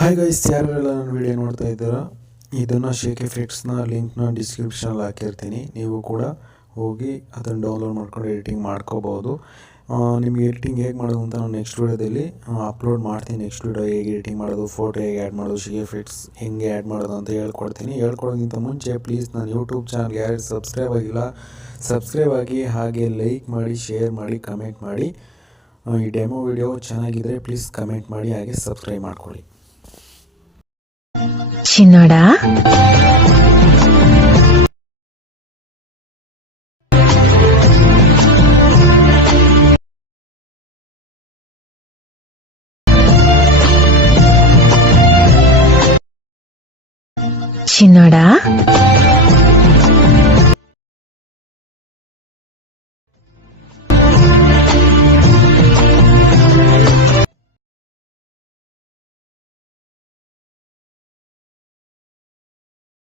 Hi guys, ಯಾರೆಲ್ಲ ನನ್ನ video ನೋಡ್ತಾ ಇದ್ದೀರಾ, ಇದನ್ನು ಶೇಕ್ ಎಫೆಕ್ಟ್ಸ್ನ ಲಿಂಕ್ನ ಡಿಸ್ಕ್ರಿಪ್ಷನಲ್ಲಿ ಹಾಕಿರ್ತೀನಿ. ನೀವು ಕೂಡ ಹೋಗಿ ಅದನ್ನು ಡೌನ್ಲೋಡ್ ಮಾಡ್ಕೊಂಡು ಎಡಿಟಿಂಗ್ ಮಾಡ್ಕೋಬೋದು. ನಿಮಗೆ ಎಡಿಟಿಂಗ್ ಹೇಗೆ ಮಾಡೋದು ಅಂತ ನಾನು ನೆಕ್ಸ್ಟ್ ವೀಡಿಯೋದಲ್ಲಿ ಅಪ್ಲೋಡ್ ಮಾಡ್ತೀನಿ. ನೆಕ್ಸ್ಟ್ ವೀಡಿಯೋ ಹೇಗೆ ಎಡಿಟಿಂಗ್ ಮಾಡೋದು, ಫೋಟೋ ಹೇಗೆ ಆ್ಯಡ್ ಮಾಡೋದು, ಶೇಕ್ ಎಫೆಕ್ಟ್ಸ್ ಹೆಂಗೆ ಆ್ಯಡ್ ಮಾಡೋದು ಅಂತ ಹೇಳ್ಕೊಡ್ತೀನಿ. ಹೇಳ್ಕೊಡೋಕ್ಕಿಂತ ಮುಂಚೆ ಪ್ಲೀಸ್ ನನ್ನ ಯೂಟ್ಯೂಬ್ ಚಾನಲ್ಗೆ ಯಾರು ಸಬ್ಸ್ಕ್ರೈಬ್ ಆಗಿಲ್ಲ ಸಬ್ಸ್ಕ್ರೈಬ್ ಆಗಿ, ಹಾಗೆ ಲೈಕ್ ಮಾಡಿ, ಶೇರ್ ಮಾಡಿ, ಕಮೆಂಟ್ ಮಾಡಿ. ಈ ಡೆಮೋ ವಿಡಿಯೋ ಚೆನ್ನಾಗಿದ್ದರೆ ಪ್ಲೀಸ್ ಕಮೆಂಟ್ ಮಾಡಿ, ಹಾಗೆ ಸಬ್ಸ್ಕ್ರೈಬ್ ಮಾಡ್ಕೊಳ್ಳಿ. ಚಿನ್ನಡ ಚಿನ್ನಡ